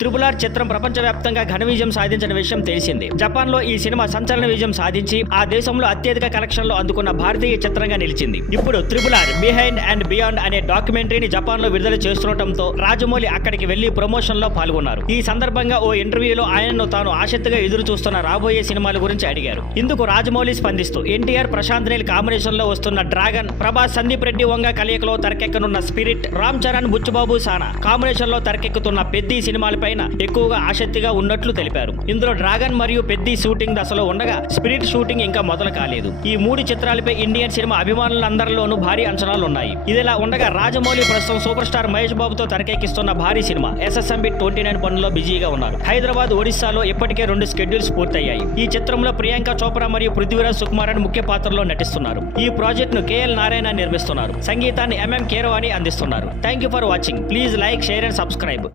Triple R చిత్రం ప్రపంచవ్యాప్తంగా ఘన విజయం సాధించిన విషయం తెలిసిందే. జపాన్ లో ఈ సినిమా సంచలన విజయం సాధించి ఆ దేశంలో అత్యధిక కలెక్షన్లు అందుకున్న భారతీయ చిత్రంగా నిలిచింది. ఇప్పుడు triple R behind and beyond అనే డాక్యుమెంటరీని జపాన్ లో విడుదల చేస్తుండటంతో రాజమౌళి అక్కడికి వెళ్లి ప్రమోషన్ లో పాల్గొన్నారు. ఈ సందర్భంగా ఓ ఇంటర్వ్యూలో ఆయనను తాను ఆసక్తిగా ఎదురు చూస్తున్న రాబోయే సినిమాల గురించి అడిగారు. ఇందుకు రాజమౌళి స్పందిస్తూ ఎన్టీఆర్ ప్రశాంత్ నీల్ కాంబినేషన్ లో వస్తున్న డ్రాగన్, ప్రభాస్ సందీప్ రెడ్డి వంగ కలయికలో తెరకెక్కనున్న స్పిరిట్, రామ్ చరణ్ బుచ్చుబాబు సానా కాంబినేషన్ లో తెరకెక్కుతున్న పెద్ది సినిమాలపైన ఎక్కువగా ఆసక్తిగా ఉన్నట్లు తెలిపారు. ఇందులో డ్రాగన్ మరియు పెద్ది షూటింగ్ దశలో ఉండగా స్పిరిట్ షూటింగ్ ఇంకా మొదలు కాలేదు. ఈ 3 చిత్రాలపై ఇండియన్ సినిమా అభిమానులందరిలోనూ భారీ అంచనాలున్నాయి. ఇదిలా ఉండగా రాజమౌళి ప్రస్తుతం సూపర్ స్టార్ మహేష్ బాబుతో తెరకెక్కిస్తున్న భారీ సినిమా SSMB 29 పనుల్లో బిజీగా ఉన్నారు. హైదరాబాద్, ఒడిశాలో ఇప్పటికే 2 స్కెడ్యూల్స్ పూర్తయ్యాయి. ఈ చిత్రంలో ప్రియాంక చోప్రా మరియు పృథ్వీరాజ్ సుకుమారన్ ముఖ్య పాత్రలో నటిస్తున్నారు. ఈ ప్రాజెక్ట్ ను KL నారాయణ నిర్మిస్తున్నారు. సంగీతాన్ని MM కీరవాణి అందిస్తున్నారు. Thank you for watching. Please like, share and subscribe.